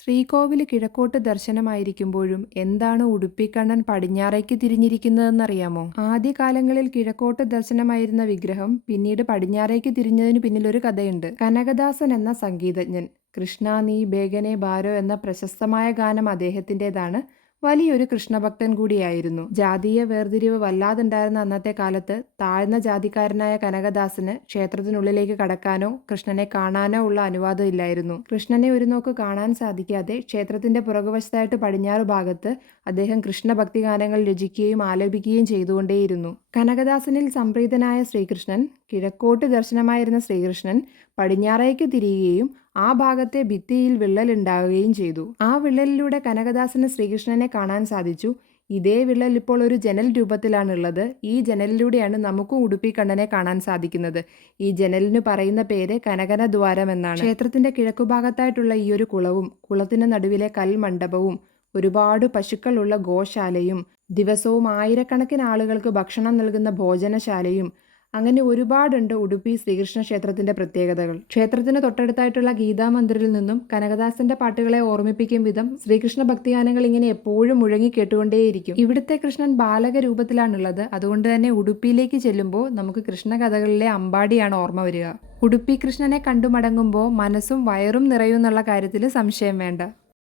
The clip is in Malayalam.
ശ്രീകോവില് കിഴക്കോട്ട് ദർശനമായിരിക്കുമ്പോഴും എന്താണ് ഉടുപ്പിക്കണ്ണൻ പടിഞ്ഞാറേക്ക് തിരിഞ്ഞിരിക്കുന്നതെന്നറിയാമോ? ആദ്യകാലങ്ങളിൽ കിഴക്കോട്ട് ദർശനമായിരുന്ന വിഗ്രഹം പിന്നീട് പടിഞ്ഞാറേക്ക് തിരിഞ്ഞതിനു പിന്നിലൊരു കഥയുണ്ട്. കനകദാസൻ എന്ന സംഗീതജ്ഞൻ കൃഷ്ണ നീ ബേഗനെ ബാരോ എന്ന പ്രശസ്തമായ ഗാനം അദ്ദേഹത്തിൻ്റെതാണ്. വലിയൊരു കൃഷ്ണഭക്തൻ കൂടിയായിരുന്നു. ജാതീയ വേർതിരിവ് വല്ലാതുണ്ടായിരുന്ന അന്നത്തെ കാലത്ത് താഴ്ന്ന ജാതിക്കാരനായ കനകദാസന് ക്ഷേത്രത്തിനുള്ളിലേക്ക് കടക്കാനോ കൃഷ്ണനെ കാണാനോ ഉള്ള അനുവാദം ഇല്ലായിരുന്നു. കൃഷ്ണനെ ഒരു നോക്ക് കാണാൻ സാധിക്കാതെ ക്ഷേത്രത്തിന്റെ പുറകുവശത്തായിട്ട് പടിഞ്ഞാറ് ഭാഗത്ത് അദ്ദേഹം കൃഷ്ണഭക്തി ഗാനങ്ങൾ രചിക്കുകയും ആലപിക്കുകയും ചെയ്തുകൊണ്ടേയിരുന്നു. കനകദാസനിൽ സംപ്രീതനായ ശ്രീകൃഷ്ണൻ, കിഴക്കോട്ട് ദർശനമായിരുന്ന ശ്രീകൃഷ്ണൻ പടിഞ്ഞാറേക്ക് തിരിയുകയും ആ ഭാഗത്തെ ഭിത്തിയിൽ വിള്ളലുണ്ടാവുകയും ചെയ്തു. ആ വിള്ളലിലൂടെ കനകദാസന് ശ്രീകൃഷ്ണനെ കാണാൻ സാധിച്ചു. ഇതേ വിള്ളൽ ഇപ്പോൾ ഒരു ജനൽ രൂപത്തിലാണുള്ളത്. ഈ ജനലിലൂടെയാണ് നമുക്കും ഉടുപ്പിക്കണ്ണനെ കാണാൻ സാധിക്കുന്നത്. ഈ ജനലിന് പറയുന്ന പേര് കനകനദ്വാരം എന്നാണ്. ക്ഷേത്രത്തിന്റെ കിഴക്കുഭാഗത്തായിട്ടുള്ള ഈ ഒരു കുളവും കുളത്തിന് നടുവിലെ കൽമണ്ഡപവും ഒരുപാട് പശുക്കളുള്ള ഗോശാലയും ദിവസവും ആയിരക്കണക്കിന് ആളുകൾക്ക് ഭക്ഷണം നൽകുന്ന ഭോജനശാലയും അങ്ങനെ ഒരുപാടുണ്ട് ഉടുപ്പി ശ്രീകൃഷ്ണ ക്ഷേത്രത്തിന്റെ പ്രത്യേകതകൾ. ക്ഷേത്രത്തിന് തൊട്ടടുത്തായിട്ടുള്ള ഗീതാമന്ദിറിൽ നിന്നും കനകദാസന്റെ പാട്ടുകളെ ഓർമ്മിപ്പിക്കും വിധം ശ്രീകൃഷ്ണ ഭക്തിഗാനങ്ങൾ ഇങ്ങനെ എപ്പോഴും മുഴങ്ങി കേട്ടുകൊണ്ടേയിരിക്കും. ഇവിടുത്തെ കൃഷ്ണൻ ബാലക രൂപത്തിലാണുള്ളത്. അതുകൊണ്ട് തന്നെ ഉടുപ്പിയിലേക്ക് ചെല്ലുമ്പോൾ നമുക്ക് കൃഷ്ണ കഥകളിലെ അമ്പാടിയാണ് ഓർമ്മ വരിക. ഉടുപ്പി കൃഷ്ണനെ കണ്ടു മടങ്ങുമ്പോൾ മനസ്സും വയറും നിറയും എന്നുള്ള കാര്യത്തിൽ സംശയം വേണ്ട.